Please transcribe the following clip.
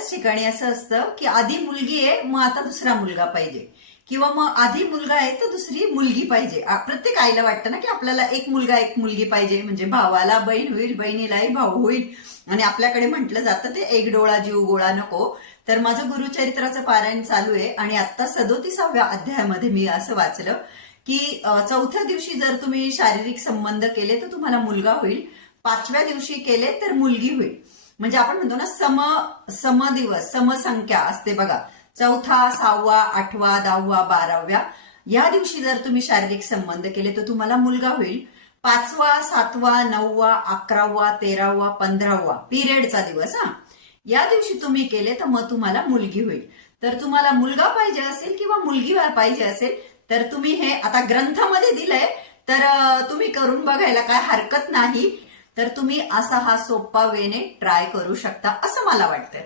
बऱ्याच ठिकाणी असं असतं की आधी मुलगी आहे मग आता दुसरा मुलगा पाहिजे, किंवा मग आधी मुलगा आहे तर दुसरी मुलगी पाहिजे. प्रत्येक आईला वाटतं ना की आपल्याला एक मुलगा एक मुलगी पाहिजे, म्हणजे भावाला बहीण होईल, बहिणीलाही भाऊ होईल. आणि आपल्याकडे म्हटलं जातं ते एक डोळा जीव गोळा नको. तर माझं गुरुचरित्राचं पारायण चालू आहे आणि आता 37व्या अध्यायामध्ये मी असं वाचलं की चौथ्या दिवशी जर तुम्ही शारीरिक संबंध केले तर तुम्हाला मुलगा होईल, 5व्या दिवशी केले तर मुलगी होईल. म्हणजे आपण म्हणतो ना समदिवस समसंख्या असते बघा, चौथा, 6वा, 8वा, 10वा, 12व्या या दिवशी जर तुम्ही शारीरिक संबंध केले तर तुम्हाला मुलगा होईल. 5वा, 7वा, 9वा, 11वा, 13वा, 15वा पिरियडचा दिवस, या दिवशी तुम्ही केले तर मग तुम्हाला मुलगी होईल. तर तुम्हाला मुलगा पाहिजे असेल किंवा मुलगी पाहिजे असेल तर तुम्ही हे आता ग्रंथामध्ये दिलंय, तर तुम्ही करून बघायला काय हरकत नाही. तर तुम्ही असा हा सोपा वेने ट्राय करू शकता असं मला वाटतं.